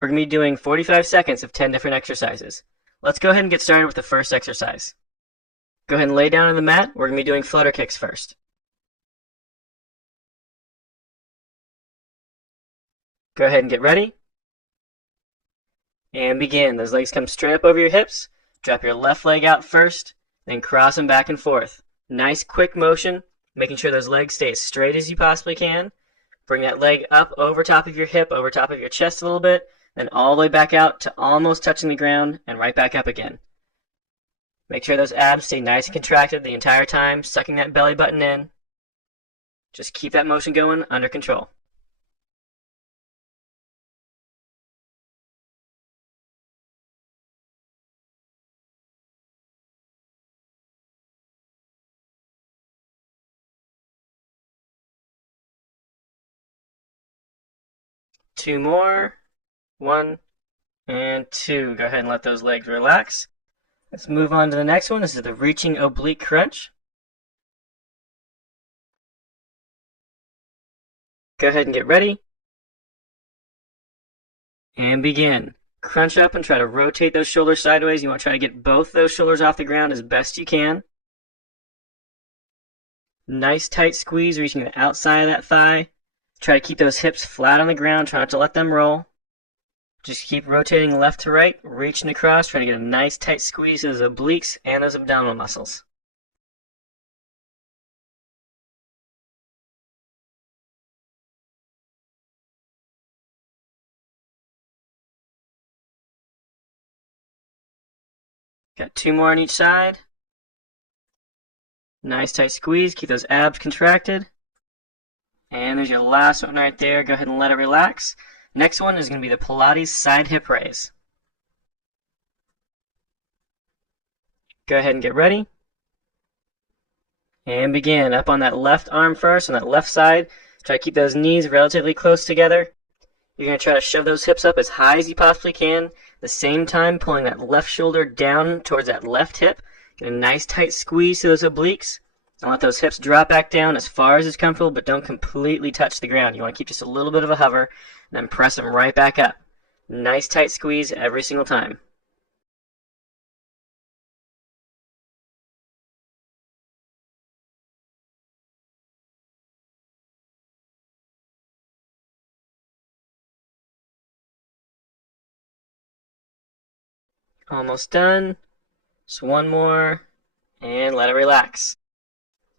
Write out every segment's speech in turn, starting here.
We're going to be doing 45 seconds of 10 different exercises. Let's go ahead and get started with the first exercise. Go ahead and lay down on the mat. We're going to be doing flutter kicks first. Go ahead and get ready. And begin. Those legs come straight up over your hips. Drop your left leg out first, then cross them back and forth. Nice quick motion, making sure those legs stay as straight as you possibly can. Bring that leg up over top of your hip, over top of your chest a little bit, then all the way back out to almost touching the ground and right back up again. Make sure those abs stay nice and contracted the entire time, sucking that belly button in. Just keep that motion going under control. Two more. 1 and 2. Go ahead and let those legs relax. Let's move on to the next one. This is the reaching oblique crunch. Go ahead and get ready. And begin. Crunch up and try to rotate those shoulders sideways. You want to try to get both those shoulders off the ground as best you can. Nice tight squeeze reaching the outside of that thigh. Try to keep those hips flat on the ground. Try not to let them roll. Just keep rotating left to right, reaching across, trying to get a nice tight squeeze of those obliques and those abdominal muscles. Got 2 more on each side. Nice tight squeeze, keep those abs contracted. And there's your last one right there. Go ahead and let it relax. Next one is going to be the Pilates side hip raise. Go ahead and get ready. And begin. Up on that left arm first, on that left side. Try to keep those knees relatively close together. You're going to try to shove those hips up as high as you possibly can. At the same time, pulling that left shoulder down towards that left hip. Get a nice tight squeeze to those obliques. And let those hips drop back down as far as is comfortable, but don't completely touch the ground. You want to keep just a little bit of a hover, and then press them right back up. Nice tight squeeze every single time. Almost done. Just one more, and let it relax.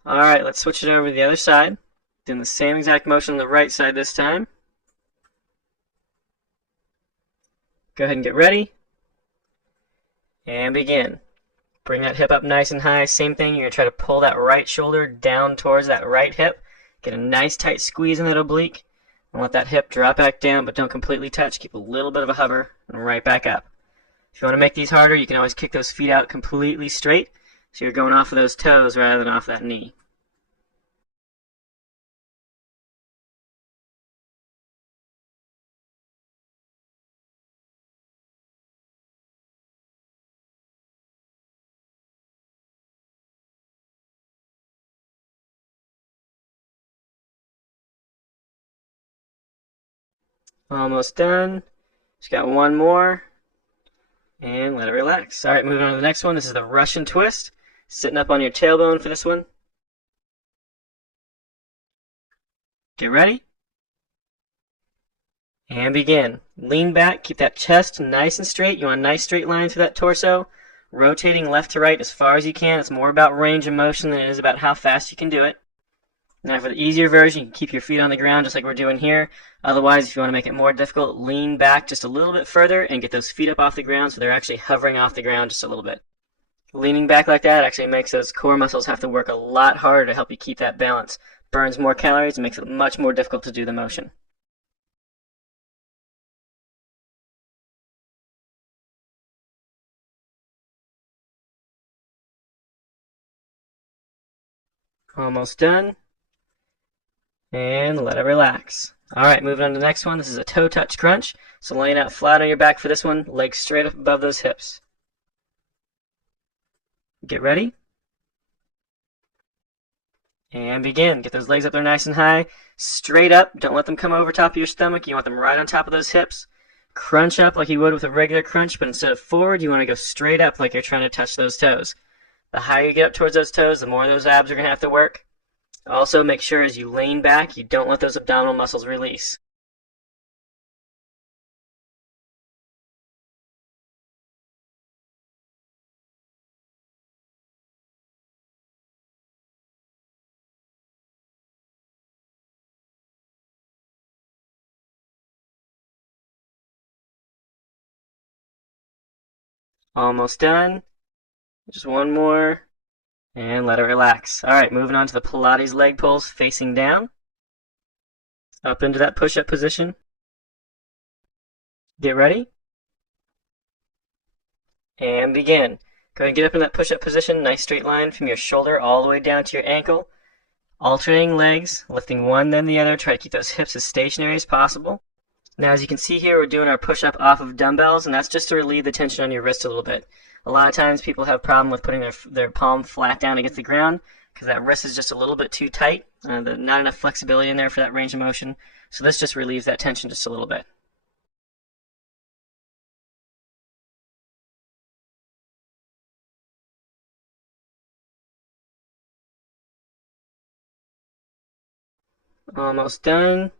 Alright, let's switch it over to the other side. Doing the same exact motion on the right side this time. Go ahead and get ready. And begin. Bring that hip up nice and high. Same thing, you're going to try to pull that right shoulder down towards that right hip. Get a nice tight squeeze in that oblique. And let that hip drop back down, but don't completely touch. Keep a little bit of a hover, and right back up. If you want to make these harder, you can always kick those feet out completely straight. So you're going off of those toes rather than off that knee. Almost done. Just got one more. And let it relax. Alright, moving on to the next one. This is the Russian twist. Sitting up on your tailbone for this one. Get ready. And begin. Lean back. Keep that chest nice and straight. You want a nice straight line through that torso. Rotating left to right as far as you can. It's more about range of motion than it is about how fast you can do it. Now for the easier version, you can keep your feet on the ground just like we're doing here. Otherwise, if you want to make it more difficult, lean back just a little bit further and get those feet up off the ground so they're actually hovering off the ground just a little bit. Leaning back like that actually makes those core muscles have to work a lot harder to help you keep that balance. Burns more calories and makes it much more difficult to do the motion. Almost done. And let it relax. Alright, moving on to the next one. This is a toe touch crunch. So laying out flat on your back for this one, legs straight up above those hips. Get ready. And begin. Get those legs up there nice and high. Straight up. Don't let them come over top of your stomach. You want them right on top of those hips. crunch up like you would with a regular crunch, but instead of forward, you want to go straight up like you're trying to touch those toes. The higher you get up towards those toes, the more those abs are going to have to work. Also, make sure as you lean back, you don't let those abdominal muscles release. Almost done. Just one more. And let it relax. Alright, moving on to the Pilates leg pulls facing down. Up into that push-up position. Get ready. And begin. Go ahead and get up in that push-up position. Nice straight line from your shoulder all the way down to your ankle. Alternating legs, lifting one then the other. Try to keep those hips as stationary as possible. Now, as you can see here, we're doing our push-up off of dumbbells, and that's just to relieve the tension on your wrist a little bit. A lot of times people have a problem with putting their palm flat down against the ground because that wrist is just a little bit too tight. Not enough flexibility in there for that range of motion. So this just relieves that tension just a little bit. Almost done.